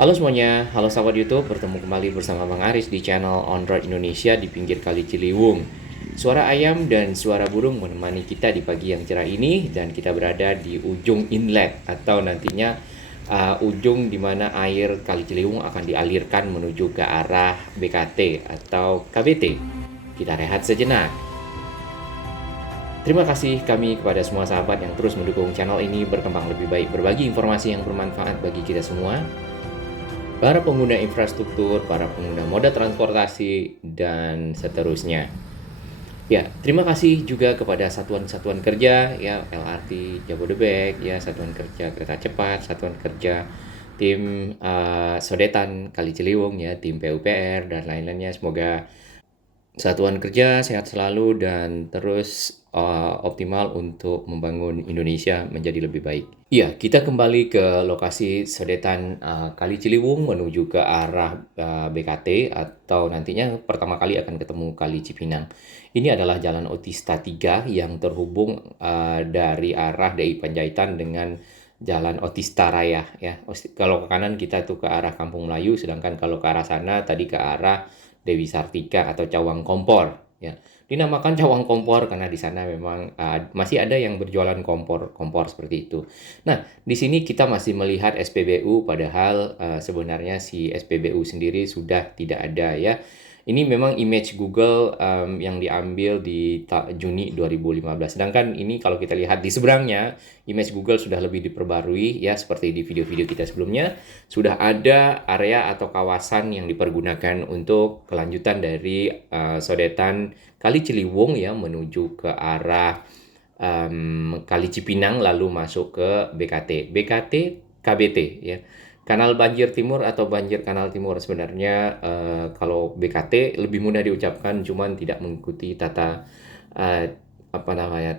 Halo semuanya, halo sahabat YouTube, bertemu kembali bersama Bang Aris di channel On Road Indonesia di pinggir Kali Ciliwung. Suara ayam dan suara burung menemani kita di pagi yang cerah ini, dan kita berada di ujung inlet atau nantinya ujung di mana air Kali Ciliwung akan dialirkan menuju ke arah BKT atau KBT. Kita rehat sejenak. Terima kasih kami kepada semua sahabat yang terus mendukung channel ini berkembang lebih baik, berbagi informasi yang bermanfaat bagi kita semua, para pengguna infrastruktur, para pengguna moda transportasi, dan seterusnya. Ya, terima kasih juga kepada satuan-satuan kerja, ya, LRT Jabodebek, ya, satuan kerja kereta cepat, satuan kerja tim Sodetan Kali Ciliwung, ya, tim PUPR, dan lain-lainnya. Semoga satuan kerja sehat selalu dan terus optimal untuk membangun Indonesia menjadi lebih baik. Iya, kita kembali ke lokasi Sodetan Kali Ciliwung menuju ke arah BKT atau nantinya pertama kali akan ketemu Kali Cipinang. Ini adalah Jalan Otista 3 yang terhubung dari arah DI Panjaitan dengan Jalan Otista Raya, ya. Kalau ke kanan kita tuh ke arah Kampung Melayu, sedangkan kalau ke arah sana tadi ke arah Dewi Sartika atau Cawang Kompor, ya. Dinamakan Cawang Kompor karena di sana memang masih ada yang berjualan kompor seperti itu. Nah, di sini kita masih melihat SPBU, padahal sebenarnya si SPBU sendiri sudah tidak ada, ya. Ini memang image Google yang diambil di Juni 2015. Sedangkan ini kalau kita lihat di seberangnya, image Google sudah lebih diperbarui, ya, seperti di video-video kita sebelumnya. Sudah ada area atau kawasan yang dipergunakan untuk kelanjutan dari Sodetan Kali Ciliwung, ya, menuju ke arah Kali Cipinang lalu masuk ke BKT. BKT KBT, ya. Kanal Banjir Timur atau Banjir Kanal Timur sebenarnya kalau BKT lebih mudah diucapkan, cuman tidak mengikuti tata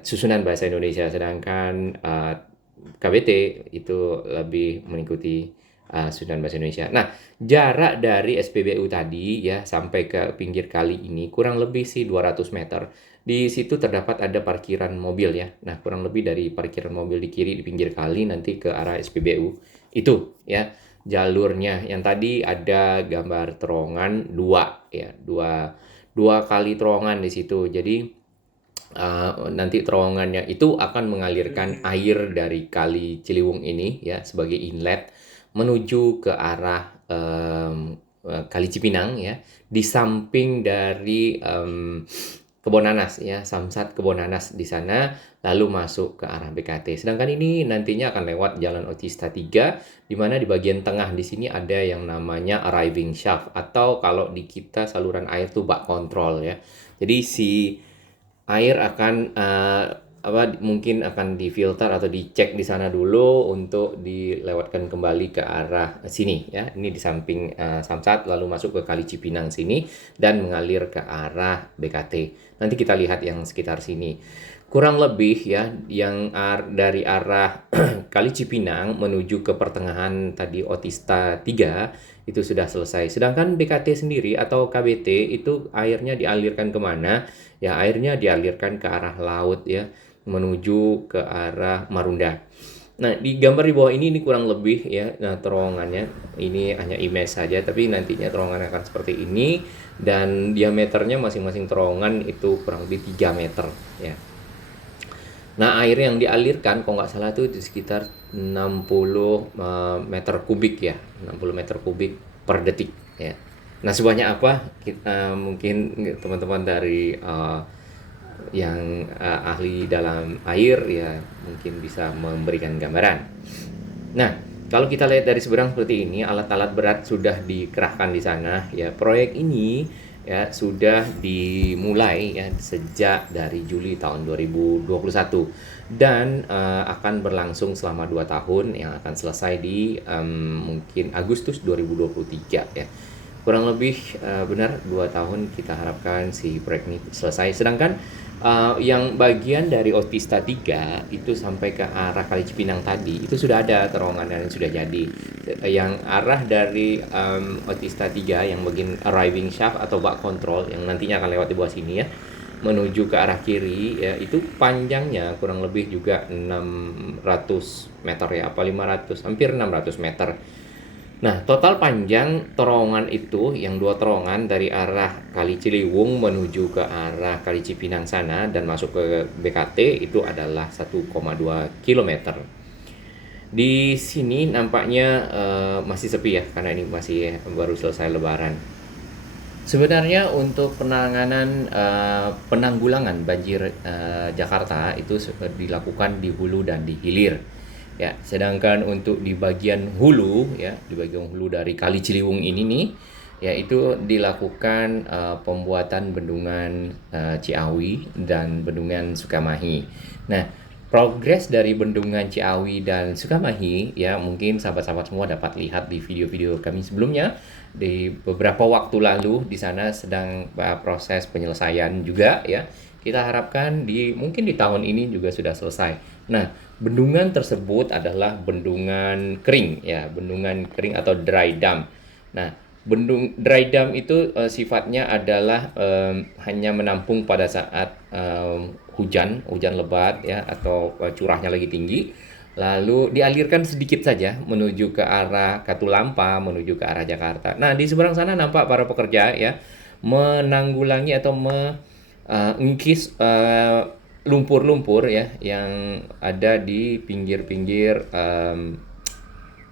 susunan bahasa Indonesia, sedangkan KBT itu lebih mengikuti susunan bahasa Indonesia. Nah, jarak dari SPBU tadi, ya, sampai ke pinggir kali ini kurang lebih sih 200 meter. Di situ terdapat ada parkiran mobil, ya. Nah, kurang lebih dari parkiran mobil di kiri di pinggir kali nanti ke arah SPBU. Itu, ya, jalurnya. Yang tadi ada gambar terowongan dua, ya, dua kali terowongan di situ. Jadi nanti terowongannya itu akan mengalirkan air dari Kali Ciliwung ini, ya, sebagai inlet menuju ke arah Kali Cipinang, ya, di samping dari Kebonanas, ya, Samsat Kebonanas di sana, lalu masuk ke arah BKT. Sedangkan ini nantinya akan lewat Jalan Otista 3, di mana di bagian tengah di sini ada yang namanya arriving shaft, atau kalau di kita saluran air tuh bak kontrol, ya. Jadi si air akan mungkin akan difilter atau dicek di sana dulu untuk dilewatkan kembali ke arah sini, ya. Ini di samping Samsat lalu masuk ke Kali Cipinang sini dan mengalir ke arah BKT. Nanti kita lihat yang sekitar sini. Kurang lebih, ya, yang dari arah Kali Cipinang menuju ke pertengahan tadi Otista 3 itu sudah selesai. Sedangkan BKT sendiri atau KBT itu airnya dialirkan kemana? Ya, airnya dialirkan ke arah laut, ya, menuju ke arah Marunda. Nah, di gambar di bawah ini kurang lebih, ya, nah, terowongannya. Ini hanya image saja, tapi nantinya terowongan akan seperti ini, dan diameternya masing-masing terowongan itu kurang lebih 3 meter, ya. Nah, air yang dialirkan kalau nggak salah itu di sekitar 60 meter kubik, ya, 60 meter kubik per detik, ya. Nah, sebanyak apa kita mungkin teman-teman dari yang ahli dalam air, ya, mungkin bisa memberikan gambaran. Nah, kalau kita lihat dari seberang seperti ini, alat-alat berat sudah dikerahkan di sana, ya. Proyek ini, ya, sudah dimulai, ya, sejak dari Juli tahun 2021 dan akan berlangsung selama 2 tahun yang akan selesai di mungkin Agustus 2023, ya. Kurang lebih benar 2 tahun kita harapkan si proyek ini selesai. Sedangkan yang bagian dari Otista 3 itu sampai ke arah Kali Cipinang tadi itu sudah ada terowongan dan sudah jadi. Yang arah dari Otista 3 yang bagian arriving shaft atau bak kontrol yang nantinya akan lewat di bawah sini, ya, menuju ke arah kiri, ya, itu panjangnya kurang lebih juga 600 meter, ya, apa 500, hampir 600 meter. Nah, total panjang terowongan itu yang dua terowongan dari arah Kali Ciliwung menuju ke arah Kali Cipinang sana dan masuk ke BKT itu adalah 1,2 kilometer. Di sini nampaknya masih sepi ya karena ini masih baru selesai Lebaran. Sebenarnya untuk penanggulangan banjir Jakarta itu dilakukan di hulu dan di hilir. Ya, sedangkan untuk di bagian hulu ya, di bagian hulu dari Kali Ciliwung ini nih, yaitu dilakukan pembuatan bendungan Ciawi dan bendungan Sukamahi. Nah, progres dari bendungan Ciawi dan Sukamahi ya mungkin sahabat-sahabat semua dapat lihat di video-video kami sebelumnya di beberapa waktu lalu di sana sedang proses penyelesaian juga ya. Kita harapkan mungkin di tahun ini juga sudah selesai. Nah, bendungan tersebut adalah bendungan kering ya, bendungan kering atau dry dam. Nah, dry dam itu sifatnya adalah hanya menampung pada saat hujan lebat ya atau curahnya lagi tinggi, lalu dialirkan sedikit saja menuju ke arah Katulampa, menuju ke arah Jakarta. Nah, di seberang sana nampak para pekerja ya menanggulangi atau mengikis lumpur-lumpur ya yang ada di pinggir-pinggir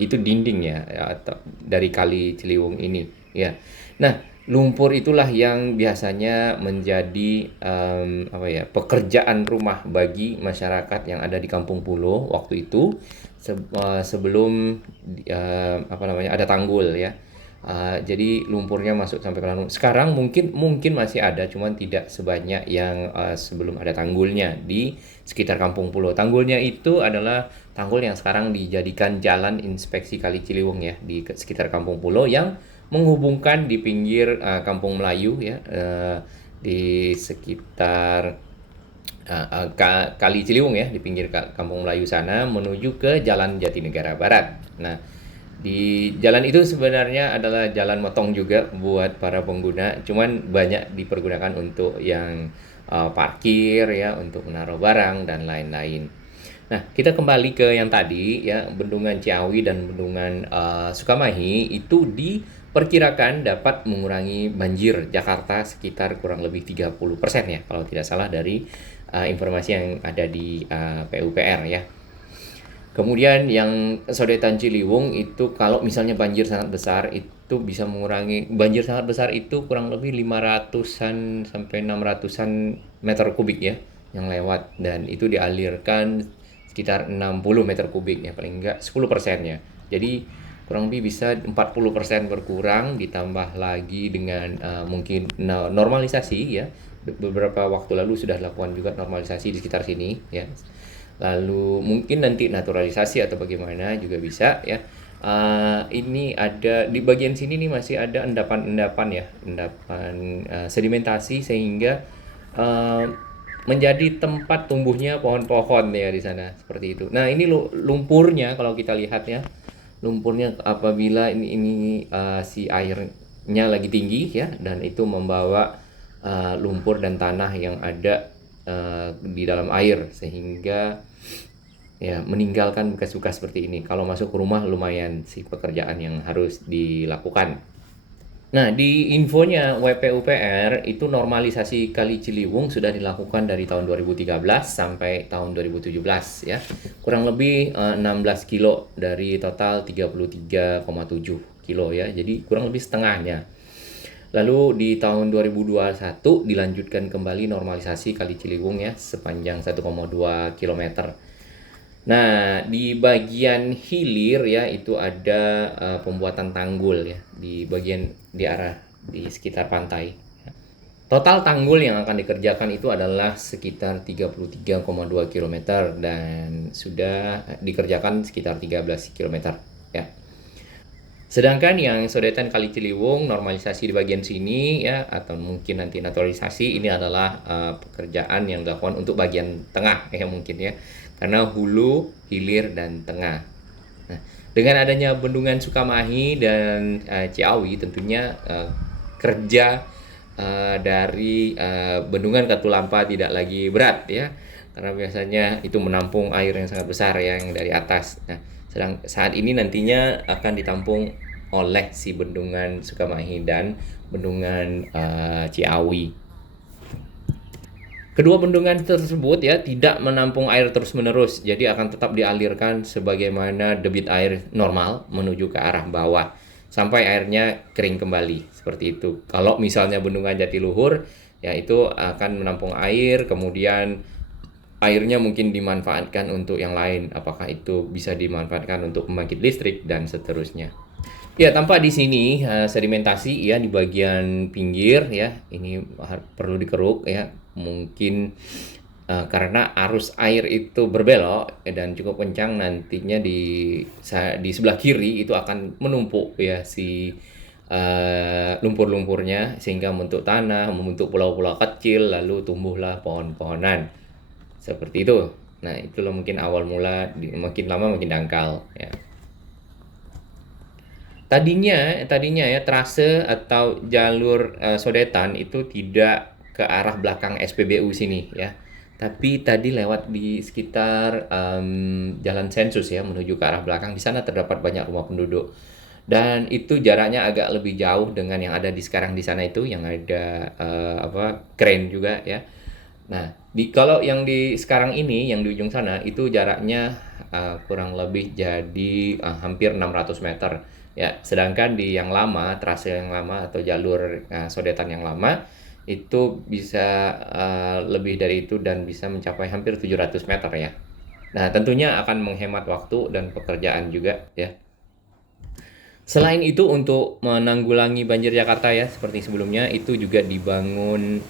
itu dinding ya atau dari Kali Ciliwung ini ya. Nah, lumpur itulah yang biasanya menjadi apa ya, pekerjaan rumah bagi masyarakat yang ada di Kampung Pulo waktu itu sebelum apa namanya ada tanggul ya. Jadi lumpurnya masuk sampai ke dalam. Sekarang mungkin masih ada, cuman tidak sebanyak yang sebelum ada tanggulnya di sekitar Kampung Pulo. Tanggulnya itu adalah tanggul yang sekarang dijadikan jalan inspeksi Kali Ciliwung ya di sekitar Kampung Pulo yang menghubungkan di pinggir Kampung Melayu ya di sekitar Kali Ciliwung ya di pinggir Kampung Melayu sana menuju ke Jalan Jatinegara Barat. Nah, di jalan itu sebenarnya adalah jalan motong juga buat para pengguna, cuman banyak dipergunakan untuk yang parkir ya, untuk menaruh barang dan lain-lain. Nah, kita kembali ke yang tadi ya, bendungan Ciawi dan bendungan Sukamahi itu diperkirakan dapat mengurangi banjir Jakarta sekitar kurang lebih 30% ya, kalau tidak salah dari informasi yang ada di PUPR ya. Kemudian yang Sodetan Ciliwung itu kalau misalnya banjir sangat besar itu bisa mengurangi banjir sangat besar itu kurang lebih 500-an sampai 600-an meter kubik ya yang lewat dan itu dialirkan sekitar 60 meter kubik ya paling enggak 10%-nya. Jadi kurang lebih bisa 40% berkurang ditambah lagi dengan mungkin normalisasi ya. Beberapa waktu lalu sudah dilakukan juga normalisasi di sekitar sini ya. Lalu mungkin nanti naturalisasi atau bagaimana juga bisa ya. Ini ada di bagian sini nih masih ada endapan-endapan ya, endapan sedimentasi sehingga menjadi tempat tumbuhnya pohon-pohon ya di sana seperti itu. Nah, ini lumpurnya kalau kita lihat ya. Lumpurnya apabila ini si airnya lagi tinggi ya dan itu membawa lumpur dan tanah yang ada di dalam air sehingga ya meninggalkan bekas-bekas seperti ini. Kalau masuk ke rumah lumayan sih pekerjaan yang harus dilakukan. Nah, di infonya WPUPR itu normalisasi Kali Ciliwung sudah dilakukan dari tahun 2013 sampai tahun 2017 ya. Kurang lebih 16 kilo dari total 33,7 kilo ya. Jadi kurang lebih setengahnya. Lalu di tahun 2021 dilanjutkan kembali normalisasi Kali Ciliwung ya sepanjang 1,2 km. Nah, di bagian hilir ya itu ada pembuatan tanggul ya di bagian di sekitar pantai. Total tanggul yang akan dikerjakan itu adalah sekitar 33,2 km dan sudah dikerjakan sekitar 13 km ya. Sedangkan yang Sodetan Kali Ciliwung normalisasi di bagian sini ya atau mungkin nanti naturalisasi ini adalah pekerjaan yang dilakukan untuk bagian tengah ya mungkin ya. Karena hulu, hilir dan tengah. Nah, dengan adanya bendungan Sukamahi dan Ciawi tentunya kerja dari bendungan Katulampa tidak lagi berat ya. Karena biasanya itu menampung air yang sangat besar yang dari atas. Nah, sedang saat ini nantinya akan ditampung oleh si bendungan Sukamahi dan bendungan Ciawi. Kedua bendungan tersebut ya tidak menampung air terus-menerus, jadi akan tetap dialirkan sebagaimana debit air normal menuju ke arah bawah sampai airnya kering kembali, seperti itu. Kalau misalnya bendungan Jatiluhur, ya itu akan menampung air, kemudian airnya mungkin dimanfaatkan untuk yang lain, apakah itu bisa dimanfaatkan untuk pembangkit listrik dan seterusnya. Ya, tampak di sini sedimentasi ya di bagian pinggir ya. Ini perlu dikeruk ya. Mungkin karena arus air itu berbelok dan cukup kencang, nantinya di sebelah kiri itu akan menumpuk ya si lumpur-lumpurnya sehingga membentuk tanah, membentuk pulau-pulau kecil, lalu tumbuhlah pohon-pohonan. Seperti itu. Nah, itulah mungkin awal mula, makin lama makin dangkal ya. Tadinya ya trase atau jalur sodetan itu tidak ke arah belakang SPBU sini ya. Tapi tadi lewat di sekitar Jalan Sensus ya menuju ke arah belakang, di sana terdapat banyak rumah penduduk. Dan itu jaraknya agak lebih jauh dengan yang ada di sekarang di sana itu, yang ada kren juga ya. Nah, kalau yang di sekarang ini yang di ujung sana itu jaraknya kurang lebih jadi hampir 600 meter ya. Sedangkan di yang lama, trase yang lama atau jalur sodetan yang lama itu bisa lebih dari itu dan bisa mencapai hampir 700 meter ya. Nah, tentunya akan menghemat waktu dan pekerjaan juga ya. Selain itu, untuk menanggulangi banjir Jakarta ya seperti sebelumnya, itu juga dibangun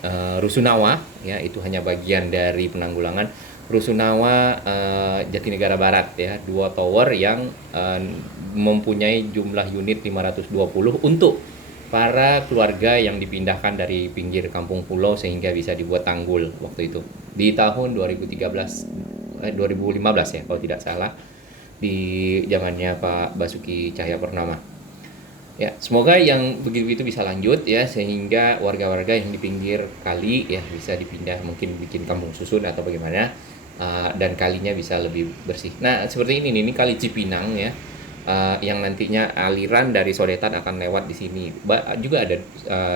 Rusunawa ya, itu hanya bagian dari penanggulangan. Rusunawa Jatinegara Barat ya, 2 tower yang mempunyai jumlah unit 520 untuk para keluarga yang dipindahkan dari pinggir kampung pulau sehingga bisa dibuat tanggul waktu itu di tahun 2015 ya kalau tidak salah, di zamannya Pak Basuki Cahayapurnama. Ya, semoga yang begitu-begitu bisa lanjut ya sehingga warga-warga yang di pinggir kali ya bisa dipindah, mungkin bikin kampung susun atau bagaimana, dan kalinya bisa lebih bersih. Nah, seperti ini nih, ini Kali Cipinang ya. Yang nantinya aliran dari sodetan akan lewat di sini. Juga ada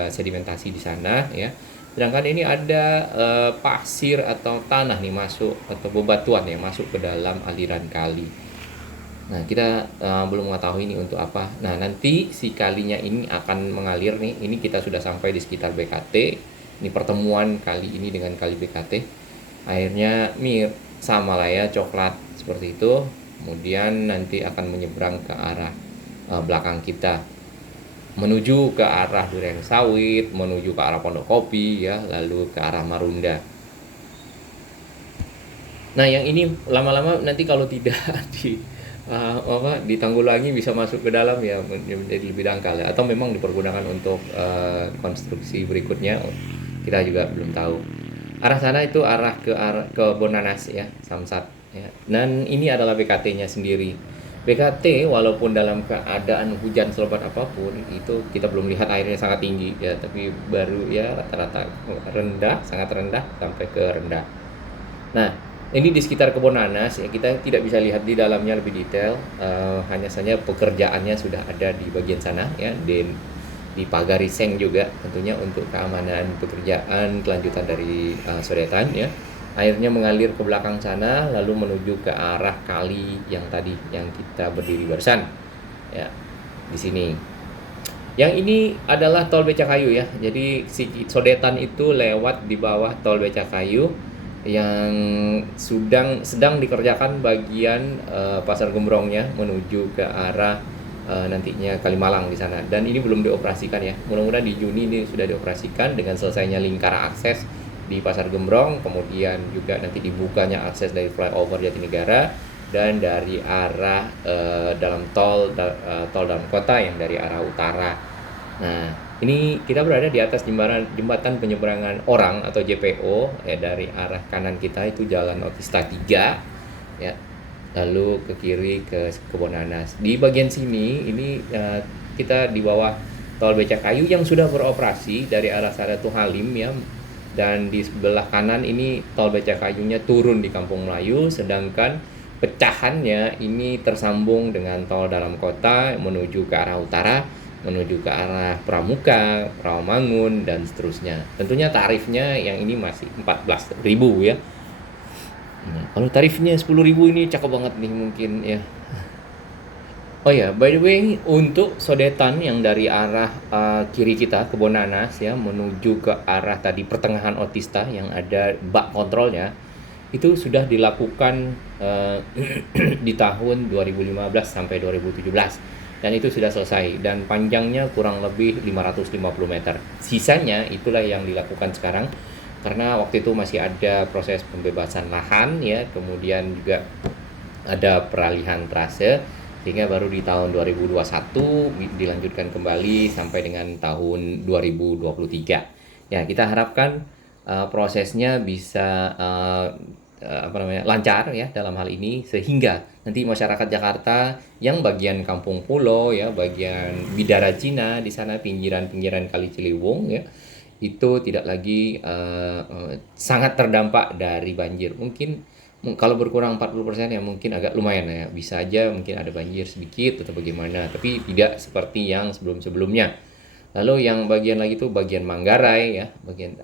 sedimentasi di sana ya. Sedangkan ini ada pasir atau tanah nih masuk, atau bebatuan yang masuk ke dalam aliran kali. Nah, kita belum mengetahui ini untuk apa. Nah, nanti si kalinya ini akan mengalir nih. Ini kita sudah sampai di sekitar BKT. Ini pertemuan kali ini dengan kali BKT. Airnya sama lah ya, coklat seperti itu. Kemudian nanti akan menyeberang ke arah belakang kita, menuju ke arah Duren Sawit, menuju ke arah Pondok Kopi ya, lalu ke arah Marunda. Nah, yang ini lama-lama nanti kalau tidak ditanggulangi bisa masuk ke dalam ya, menjadi lebih dangkal ya, atau memang dipergunakan untuk konstruksi berikutnya, kita juga belum tahu. Arah sana itu arah ke Bonanas ya, Samsat ya. Dan ini adalah BKT-nya sendiri. BKT walaupun dalam keadaan hujan selebat apapun itu kita belum lihat airnya sangat tinggi ya, tapi baru ya rata-rata rendah, sangat rendah sampai ke rendah. Nah, ini di sekitar Kebon Nanas ya, kita tidak bisa lihat di dalamnya lebih detail, hanya saja pekerjaannya sudah ada di bagian sana ya, di pagari seng juga tentunya untuk keamanan pekerjaan kelanjutan dari sodetan ya. Airnya mengalir ke belakang sana lalu menuju ke arah kali yang tadi yang kita berdiri barusan ya, di sini. Yang ini adalah tol Becakayu ya. Jadi si sodetan itu lewat di bawah tol Becakayu yang sedang dikerjakan bagian Pasar Gembrongnya menuju ke arah nantinya Kalimalang di sana, dan ini belum dioperasikan ya. Mudah-mudahan di Juni ini sudah dioperasikan dengan selesainya lingkar akses di Pasar Gembrong, kemudian juga nanti dibukanya akses dari flyover Jatinegara dan dari arah dalam tol dalam kota yang dari arah utara. Nah, ini kita berada di atas jembatan penyeberangan orang atau JPO ya. Dari arah kanan kita itu Jalan Otista 3 ya. Lalu ke kiri ke Kebon Nanas. Di bagian sini ini kita di bawah tol Becakayu yang sudah beroperasi dari arah Sadatu Halim ya. Dan di sebelah kanan ini tol Becakayunya turun di Kampung Melayu, sedangkan pecahannya ini tersambung dengan tol dalam kota menuju ke arah utara, menuju ke arah Pramuka, Rawamangun, dan seterusnya. Tentunya tarifnya yang ini masih 14.000 ya. Nah, kalau tarifnya 10.000 ini cakep banget nih mungkin ya. Oh ya, by the way, untuk sodetan yang dari arah kiri kita, Kebon Nanas ya, menuju ke arah tadi pertengahan Otista yang ada bak kontrolnya, itu sudah dilakukan di tahun 2015 sampai 2017. Dan itu sudah selesai dan panjangnya kurang lebih 550 meter. Sisanya itulah yang dilakukan sekarang karena waktu itu masih ada proses pembebasan lahan ya, kemudian juga ada peralihan trase sehingga baru di tahun 2021 dilanjutkan kembali sampai dengan tahun 2023. Ya, kita harapkan prosesnya bisa lancar ya dalam hal ini sehingga nanti masyarakat Jakarta yang bagian Kampung Pulo ya, bagian Bidara Cina di sana pinggiran-pinggiran Kali Ciliwung ya, itu tidak lagi sangat terdampak dari banjir. Mungkin kalau berkurang 40% ya mungkin agak lumayan ya, bisa aja mungkin ada banjir sedikit atau bagaimana, tapi tidak seperti yang sebelum-sebelumnya. Lalu yang bagian lagi itu bagian Manggarai ya, bagian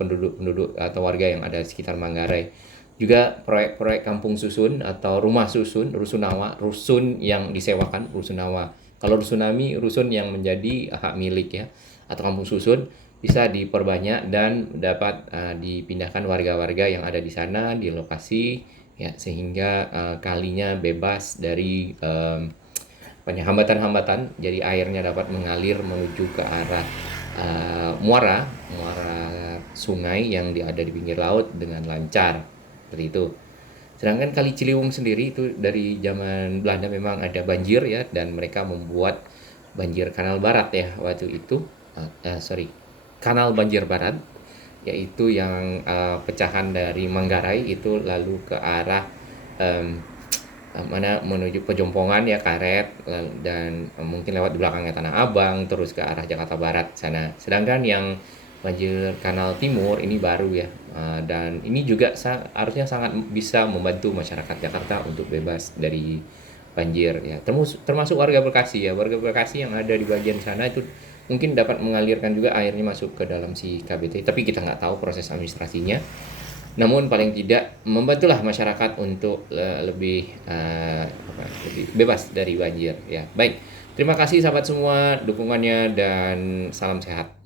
penduduk-penduduk atau warga yang ada di sekitar Manggarai. Juga proyek-proyek kampung susun atau rumah susun, rusunawa, rusun yang disewakan, rusunawa. Kalau rusunami, rusun yang menjadi hak milik ya, atau kampung susun bisa diperbanyak dan dapat dipindahkan warga-warga yang ada di sana di lokasi ya, sehingga kalinya bebas dari hambatan-hambatan, jadi airnya dapat mengalir menuju ke arah muara sungai yang ada di pinggir laut dengan lancar seperti itu. Sedangkan Kali Ciliwung sendiri itu dari zaman Belanda memang ada banjir ya, dan mereka membuat banjir kanal barat ya waktu itu. Kanal banjir barat, yaitu yang pecahan dari Manggarai itu lalu ke arah mana menuju Pejompongan ya, Karet, dan mungkin lewat di belakangnya Tanah Abang terus ke arah Jakarta Barat sana. Sedangkan yang banjir Kanal Timur ini baru ya, dan ini juga harusnya sangat bisa membantu masyarakat Jakarta untuk bebas dari banjir ya, termasuk warga Bekasi ya, warga Bekasi yang ada di bagian sana itu mungkin dapat mengalirkan juga airnya masuk ke dalam si KBT, tapi kita nggak tahu proses administrasinya. Namun paling tidak membantulah masyarakat untuk lebih bebas dari banjir ya. Baik, terima kasih sahabat semua dukungannya dan salam sehat.